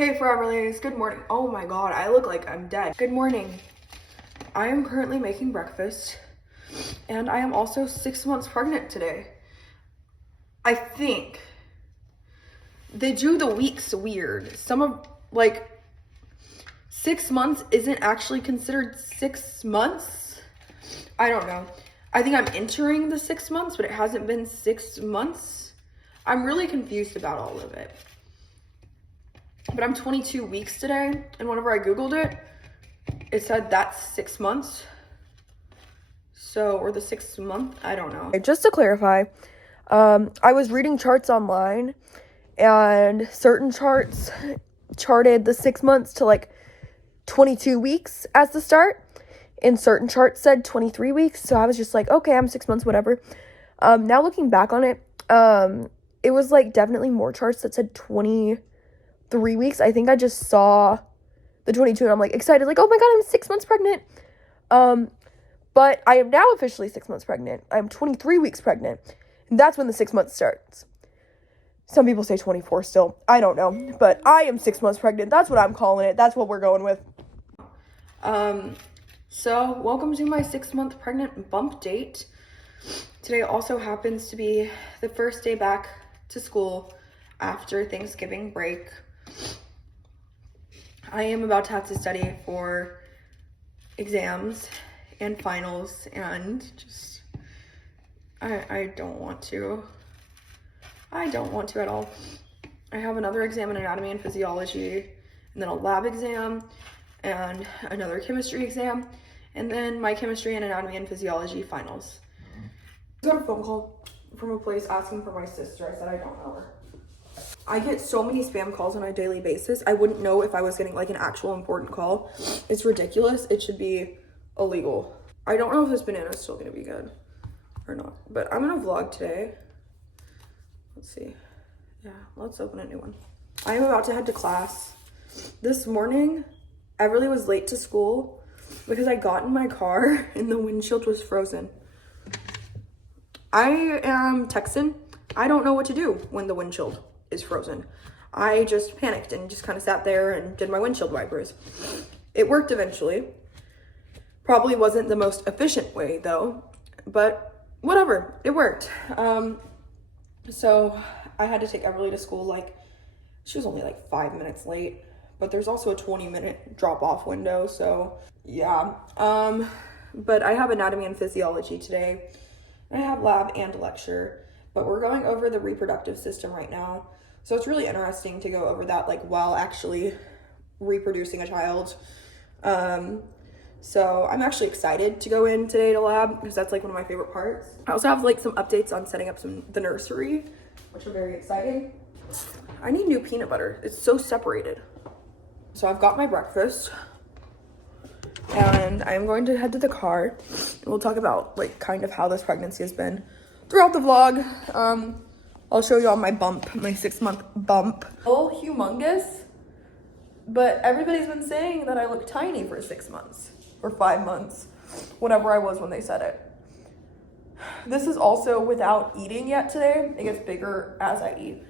Hey forever ladies, good morning. Oh my god, I look like I'm dead. Good morning. I am currently making breakfast and I am also 6 months pregnant today. I think they do the weeks weird. Some of 6 months isn't actually considered 6 months. I don't know. I think I'm entering the 6 months, but it hasn't been 6 months. I'm really confused about all of it. But I'm 22 weeks today, and whenever I Googled it, it said that's 6 months. So, or the 6th month, I don't know. Just to clarify, I was reading charts online, and certain charts charted the 6 months to 22 weeks as the start, and certain charts said 23 weeks. So I was just like, okay, I'm 6 months, whatever. Now looking back on it, it was definitely more charts that said 23 weeks. I think I just saw the 22 and I'm excited, oh my god, I'm 6 months pregnant. But I am now officially 6 months pregnant. I'm 23 weeks pregnant. And that's when the 6 months starts. Some people say 24 still. I don't know. But I am 6 months pregnant. That's what I'm calling it. That's what we're going with. So welcome to my 6 month pregnant bump date. Today also happens to be the first day back to school after Thanksgiving break. I am about to have to study for exams and finals, and just I don't want to. I don't want to at all. I have another exam in anatomy and physiology, and then a lab exam, and another chemistry exam, and then my chemistry and anatomy and physiology finals. I got a phone call from a place asking for my sister. I said I don't know her. I get so many spam calls on a daily basis. I wouldn't know if I was getting an actual important call. It's ridiculous. It should be illegal. I don't know if this banana is still gonna be good or not, but I'm gonna vlog today. Let's see. Yeah, let's open a new one. I am about to head to class. This morning, Everly was late to school because I got in my car and the windshield was frozen. I am Texan. I don't know what to do when the windshield is frozen. I just panicked and just kind of sat there and did my windshield wipers. It worked eventually. Probably wasn't the most efficient way though, but whatever, it worked. So I had to take Everly to school. She was only 5 minutes late, but there's also a 20-minute drop-off window, so yeah. But I have anatomy and physiology today. I have lab and lecture, but we're going over the reproductive system right now. So it's really interesting to go over that while actually reproducing a child. So I'm actually excited to go in today to lab because that's one of my favorite parts. I also have some updates on setting up the nursery, which are very exciting. I need new peanut butter. It's so separated. So I've got my breakfast and I'm going to head to the car. We'll talk about kind of how this pregnancy has been throughout the vlog. I'll show you all my bump, my 6 month bump. Oh, humongous. But everybody's been saying that I look tiny for 6 months or 5 months, whatever I was when they said it. This is also without eating yet today. It gets bigger as I eat.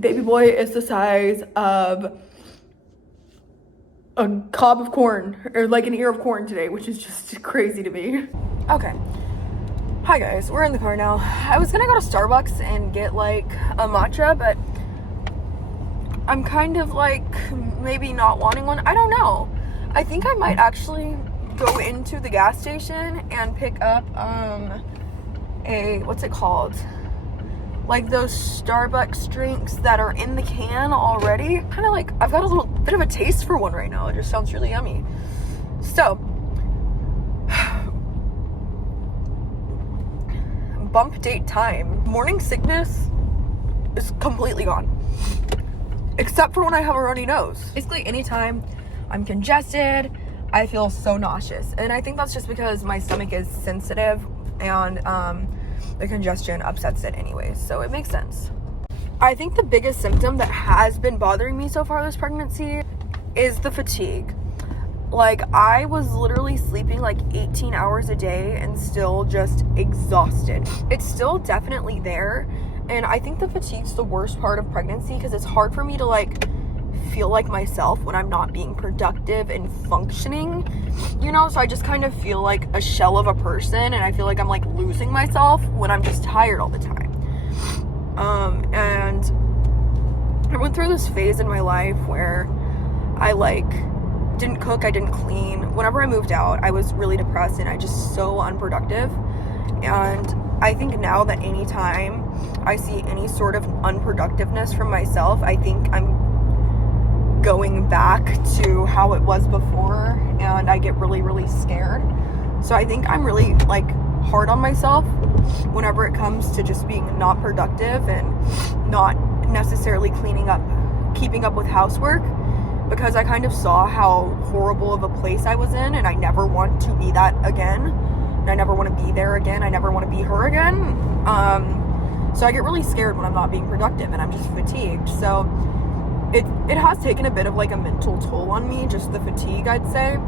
Baby boy is the size of a cob of corn, or an ear of corn today, which is just crazy to me. Okay. Hi guys, we're in the car now. I was gonna go to Starbucks and get a matcha, but I'm kind of maybe not wanting one. I don't know. I think I might actually go into the gas station and pick up what's it called? Those Starbucks drinks that are in the can already. Kind of I've got a little bit of a taste for one right now. It just sounds really yummy. So, bump date time. Morning sickness is completely gone. Except for when I have a runny nose. Basically anytime I'm congested, I feel so nauseous. And I think that's just because my stomach is sensitive and the congestion upsets it anyways. So it makes sense. I think the biggest symptom that has been bothering me so far this pregnancy is the fatigue. I was literally sleeping 18 hours a day and still just exhausted. It's still definitely there. And I think the fatigue's the worst part of pregnancy because it's hard for me to feel like myself when I'm not being productive and functioning, you know? So I just kind of feel like a shell of a person, and I feel like I'm like losing myself when I'm just tired all the time. And I went through this phase in my life where I like didn't cook, I didn't clean. Whenever I moved out, I was really depressed and I just so unproductive. And I think now that anytime I see any sort of unproductiveness from myself, I think I'm going back to how it was before, and I get really, really scared. So I think I'm really like hard on myself whenever it comes to just being not productive and not necessarily keeping up with housework, because I kind of saw how horrible of a place I was in, and I never want to be that again. And I never want to be there again. I never want to be her again. So I get really scared when I'm not being productive, and I'm just fatigued. So it has taken a bit of like a mental toll on me, just the fatigue, I'd say.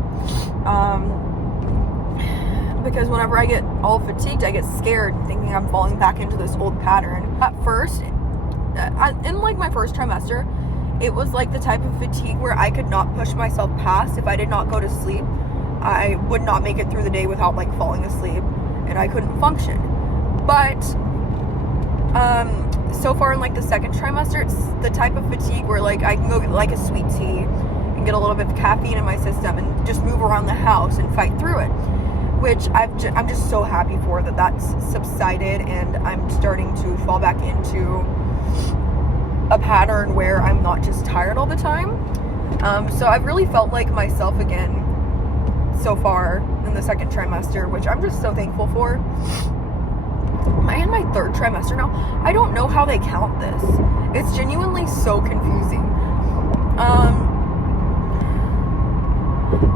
Because whenever I get all fatigued, I get scared, thinking I'm falling back into this old pattern. At first, in like my first trimester, it was like the type of fatigue where I could not push myself past. If I did not go to sleep, I would not make it through the day without like falling asleep, and I couldn't function. But so far in like the second trimester, it's the type of fatigue where like I can go get like a sweet tea and get a little bit of caffeine in my system and just move around the house and fight through it, which I'm just so happy for that that's subsided, and I'm starting to fall back into a pattern where I'm not just tired all the time. So I've really felt like myself again so far in the second trimester, which I'm just so thankful for. Am I in my third trimester now? I don't know how they count this. It's genuinely so confusing.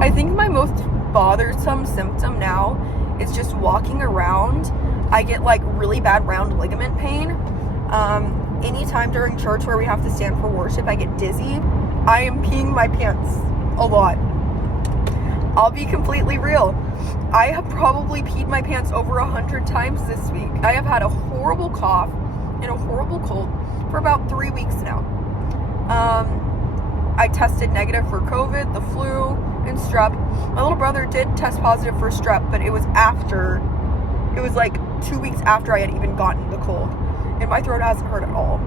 I think my most bothersome symptom now is just walking around. I get like really bad round ligament pain. Anytime during church where we have to stand for worship, I get dizzy. I am peeing my pants a lot. I'll be completely real. I have probably peed my pants over 100 times this week. I have had a horrible cough and a horrible cold for about 3 weeks now. I tested negative for COVID, the flu, and strep. My little brother did test positive for strep, but it was like 2 weeks after I had even gotten the cold. And my throat hasn't hurt at all.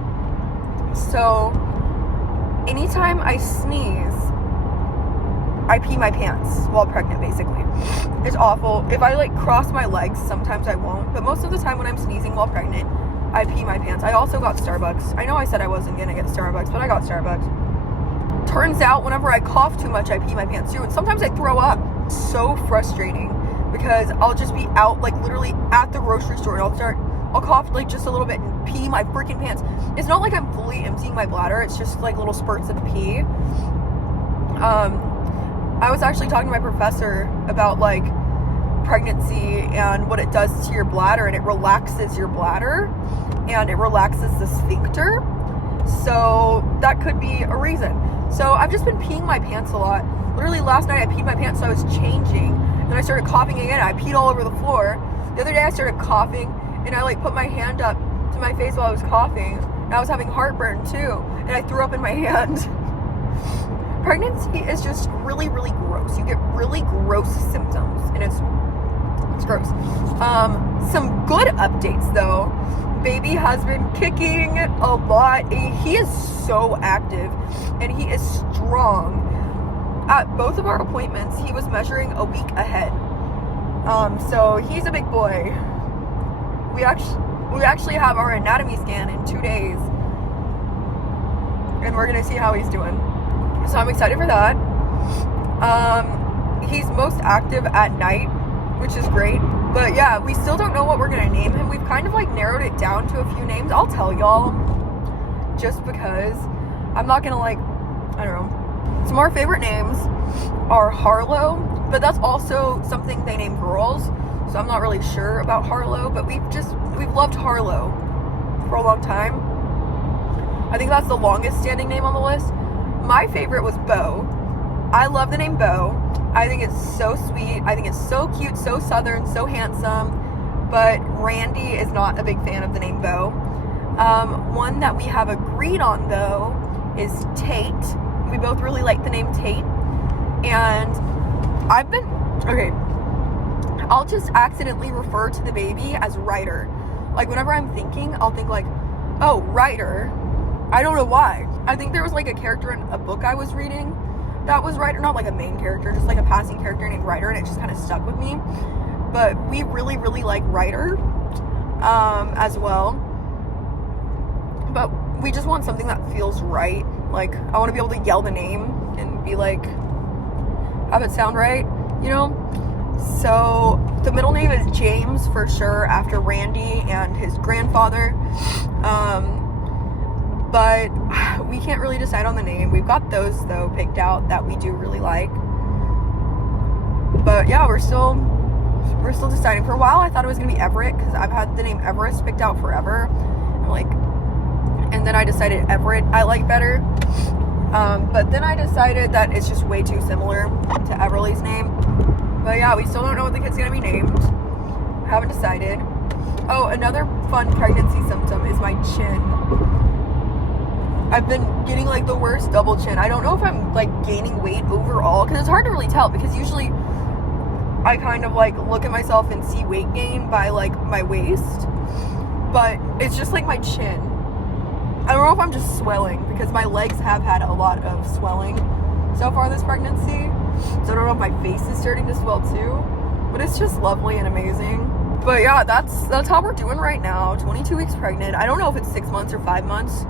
So anytime I sneeze, I pee my pants while pregnant, basically. It's awful. If I like cross my legs, sometimes I won't, but most of the time when I'm sneezing while pregnant, I pee my pants. I also got Starbucks. I know I said I wasn't gonna get Starbucks, but I got Starbucks. Turns out whenever I cough too much, I pee my pants too, and sometimes I throw up. So frustrating, because I'll just be out like literally at the grocery store and I'll cough like just a little bit and pee my freaking pants. It's not like I'm fully emptying my bladder, it's just like little spurts of pee. I was actually talking to my professor about like pregnancy and what it does to your bladder, and it relaxes your bladder and it relaxes the sphincter. So that could be a reason. So I've just been peeing my pants a lot. Literally last night I peed my pants, so I was changing and I started coughing again. I peed all over the floor. The other day I started coughing and I like put my hand up to my face while I was coughing, and I was having heartburn too, and I threw up in my hand. Pregnancy is just really, really gross. You get really gross symptoms, and it's gross. Some good updates though. Baby has been kicking a lot. He is so active and he is strong. At both of our appointments, he was measuring a week ahead. So he's a big boy. We actually have our anatomy scan in 2 days, and we're gonna see how he's doing. So I'm excited for that. He's most active at night, which is great. But yeah, we still don't know what we're gonna name him. We've kind of like narrowed it down to a few names. I'll tell y'all, just because I'm not gonna like, I don't know. Some of our favorite names are Harlow, but that's also something they name girls. So I'm not really sure about Harlow, but we've loved Harlow for a long time. I think that's the longest standing name on the list. My favorite was Bo. I love the name Bo. I think it's so sweet. I think it's so cute, so southern, so handsome. But Randy is not a big fan of the name Bo. One that we have agreed on though is Tate, we both really like the name Tate. And I'll just accidentally refer to the baby as Ryder. Like, whenever I'm thinking, I'll think like, oh, Ryder. I don't know why. I think there was like a character in a book I was reading that was Ryder, not like a main character, just like a passing character named Ryder, and it just kind of stuck with me. But we really, really like Ryder as well. But we just want something that feels right. Like, I want to be able to yell the name and be like, have it sound right, you know? So the middle name is James for sure, after Randy and his grandfather. But we can't really decide on the name. We've got those though picked out that we do really like. But yeah, we're still deciding. For a while I thought it was gonna be Everett, because I've had the name Everest picked out forever. And then I decided Everett I like better. But then I decided that it's just way too similar to Everly's name. But yeah, we still don't know what the kid's gonna be named. Haven't decided. Oh, another fun pregnancy symptom is my chin. I've been getting like the worst double chin. I don't know if I'm like gaining weight overall, because it's hard to really tell, because usually I kind of like look at myself and see weight gain by like my waist, but it's just like my chin. I don't know if I'm just swelling, because my legs have had a lot of swelling so far this pregnancy, so I don't know if my face is starting to swell too, but it's just lovely and amazing. But yeah, that's how we're doing right now. 22 weeks pregnant. I don't know if it's 6 months or 5 months,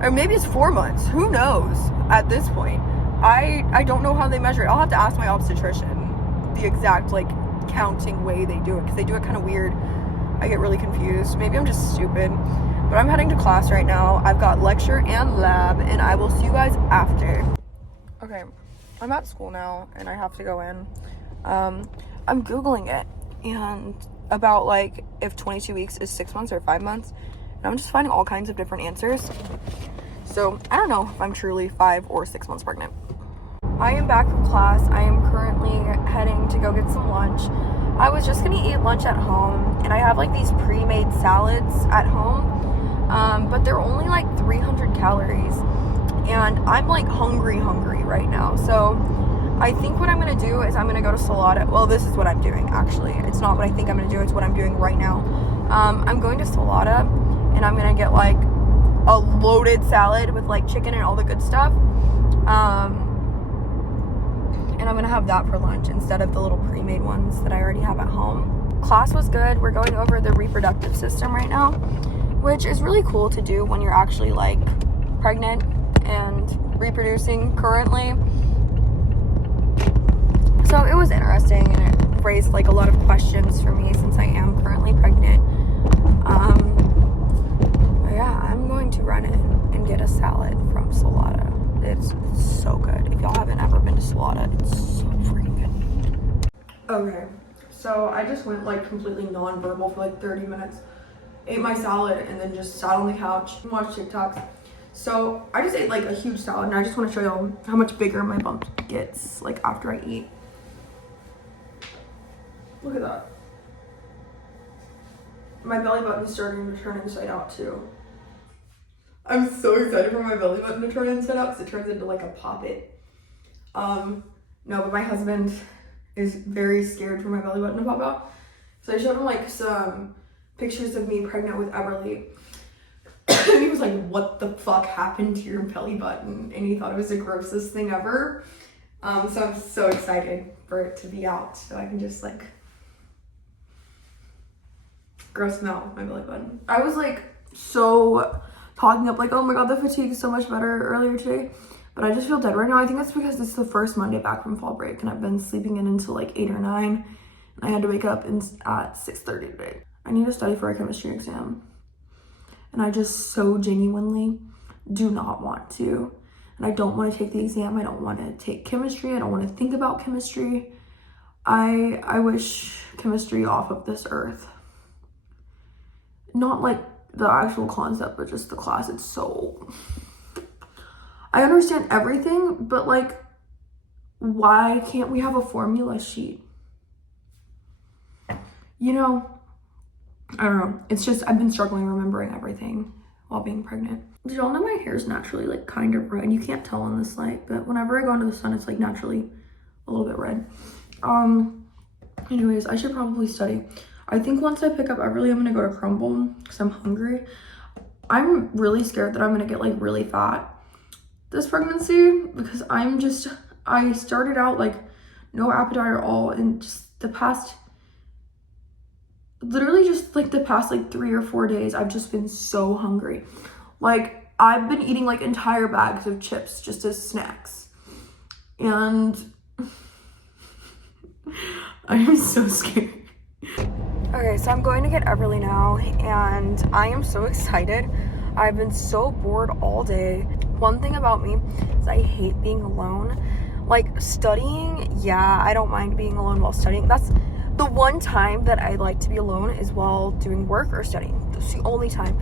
or maybe it's 4 months. Who knows at this point? I don't know how they measure it. I'll have to ask my obstetrician the exact like counting way they do it, because they do it kind of weird. I get really confused. Maybe I'm just stupid. But I'm heading to class right now. I've got lecture and lab, and I will see you guys after. Okay, I'm at school now, and I have to go in. I'm Googling it, and about like if 22 weeks is 6 months or 5 months, and I'm just finding all kinds of different answers. So I don't know if I'm truly 5 or 6 months pregnant. I am back from class. I am currently heading to go get some lunch. I was just gonna eat lunch at home, and I have like these pre-made salads at home, but they're only like 300 calories, and I'm like hungry right now. So I think what I'm gonna do is I'm gonna go to Salada. Well, this is what I'm doing actually. It's not what I think I'm gonna do, it's what I'm doing right now. I'm going to Salada, and I'm gonna get like a loaded salad with like chicken and all the good stuff. And I'm gonna have that for lunch instead of the little pre-made ones that I already have at home. Class was good. We're going over the reproductive system right now, which is really cool to do when you're actually like pregnant and reproducing currently. So it was interesting, and it raised like a lot of questions for me since I am currently pregnant. But yeah, I'm going to run in and get a salad from Salada. It's so good. If y'all haven't ever been to Salada, it's so freaking good. Okay, so I just went like completely non-verbal for like 30 minutes, ate my salad, and then just sat on the couch and watched TikToks. So I just ate like a huge salad, and I just want to show y'all how much bigger my bump gets like after I eat. Look at that. My belly button is starting to turn inside out too. I'm so excited for my belly button to turn inside out, because it turns into like a poppet. No, but my husband is very scared for my belly button to pop out. So I showed him like some pictures of me pregnant with Everly. And he was like, what the fuck happened to your belly button? And he thought it was the grossest thing ever. So I'm so excited for it to be out, so I can just like gross them out with my belly button. I was like so talking up like, oh my god, the fatigue is so much better earlier today, but I just feel dead right now. I think that's because this is the first Monday back from fall break, and I've been sleeping in until like 8 or 9, and I had to wake up at 6:30 today. I need to study for a chemistry exam, and I just so genuinely do not want to, and I don't want to take the exam. I don't want to take chemistry. I don't want to think about chemistry. I wish chemistry off of this earth. Not like the actual concept, but just the class. It's so, I understand everything, but like, why can't we have a formula sheet? You know, I don't know. It's just, I've been struggling remembering everything while being pregnant. Did y'all know my hair is naturally like kind of red? You can't tell in this light, but whenever I go into the sun, it's like naturally a little bit red. Anyways, I should probably study. I think once I pick up Everly, I'm gonna go to Crumble because I'm hungry. I'm really scared that I'm gonna get like really fat this pregnancy because I started out like no appetite at all, and just the past, literally just like the past like 3 or 4 days, I've just been so hungry. Like I've been eating like entire bags of chips just as snacks, and I am so scared. Okay, so I'm going to get Everly now, and I am so excited. I've been so bored all day. One thing about me is I hate being alone. Like studying, yeah, I don't mind being alone while studying. That's the one time that I like to be alone, is while doing work or studying. That's the only time.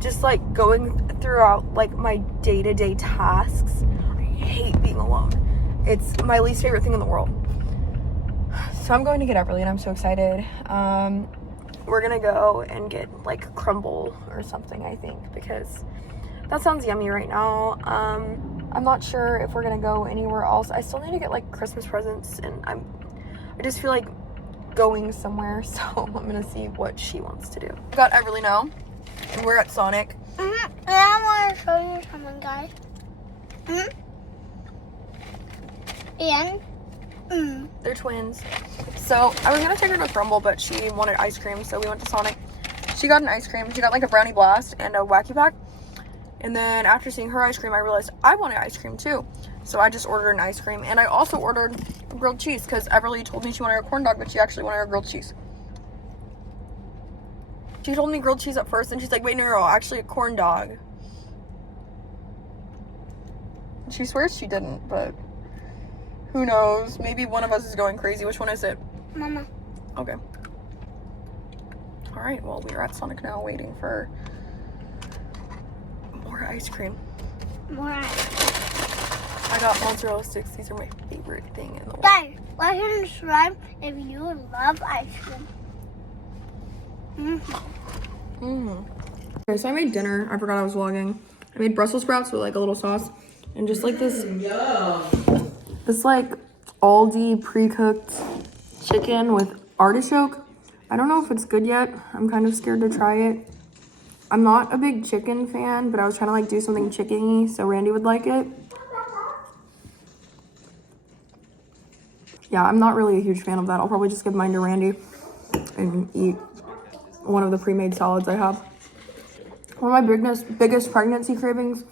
Just like going throughout like my day-to-day tasks, I hate being alone. It's my least favorite thing in the world. So I'm going to get Everly, and I'm so excited. We're gonna go and get like crumble or something, I think, because that sounds yummy right now. I'm not sure if we're gonna go anywhere else. I still need to get like Christmas presents, and I just feel like going somewhere, so I'm gonna see what she wants to do. Got Everly now, and we're at Sonic. And I want to show you something, guys. And They're twins. So I was gonna take her to Crumble, but she wanted ice cream, so we went to Sonic. She got an ice cream. She got like a brownie blast and a wacky pack. And then after seeing her ice cream, I realized I wanted ice cream too. So I just ordered an ice cream, and I also ordered grilled cheese because Everly told me she wanted a corn dog, but she actually wanted a grilled cheese. She told me grilled cheese at first, and she's like, wait, no, actually a corn dog. She swears she didn't, but who knows? Maybe one of us is going crazy. Which one is it? Mama. Okay. All right, well, we're at Sonic now waiting for more ice cream. More ice. I got mozzarella sticks. These are my favorite thing in the world. Guys, like and subscribe if you love ice cream. Okay, so I made dinner. I forgot I was vlogging. I made Brussels sprouts with like a little sauce and just like this like Aldi pre-cooked chicken with artichoke. I don't know if it's good yet. I'm kind of scared to try it. I'm not a big chicken fan, but I was trying to like do something chicken-y so Randy would like it. Yeah, I'm not really a huge fan of that. I'll probably just give mine to Randy and eat one of the pre-made salads I have. One of my biggest pregnancy cravings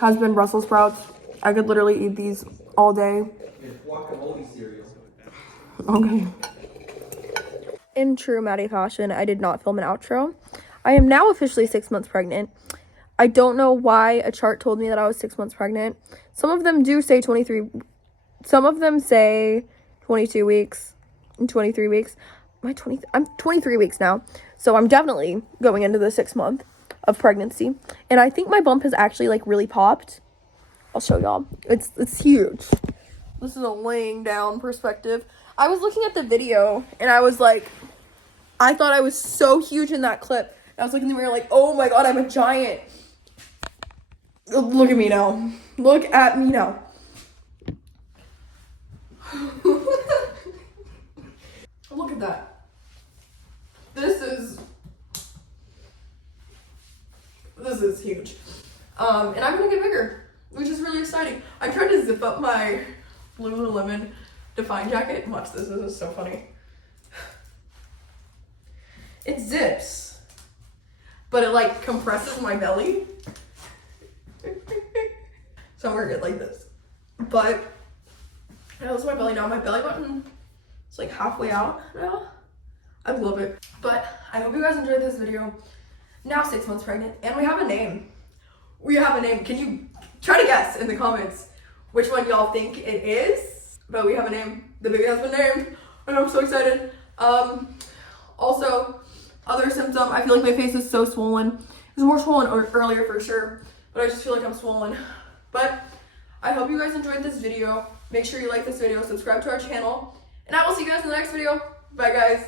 has been Brussels sprouts. I could literally eat these all day. Okay. In true Maddie fashion, I did not film an outro. I am now officially 6 months pregnant. I don't know why a chart told me that I was 6 months pregnant. Some of them do say 23. Some of them say 22 weeks and 23 weeks. I'm 23 weeks now. So I'm definitely going into the 6th month of pregnancy. And I think my bump has actually like really popped. I'll show y'all. It's huge. This is a laying down perspective. I was looking at the video and I was like, I thought I was so huge in that clip. I was looking in the mirror like, oh my god, I'm a giant. Look at me now. Look at me now. Look at that. This is huge. And I'm gonna get bigger, which is really exciting. I tried to zip up my Lululemon Define jacket. Watch this is so funny. It zips, but it like compresses my belly. So I'm wearing it like this. But that's my belly now. My belly button is like halfway out now. I love it. But I hope you guys enjoyed this video. Now 6 months pregnant, and we have a name. We have a name. Can you try to guess in the comments which one y'all think it is? But we have a name. The baby has been named, and I'm so excited. Also, other symptom, I feel like my face is so swollen. It was more swollen earlier for sure, but I just feel like I'm swollen. But I hope you guys enjoyed this video. Make sure you like this video, subscribe to our channel, and I will see you guys in the next video. Bye, guys.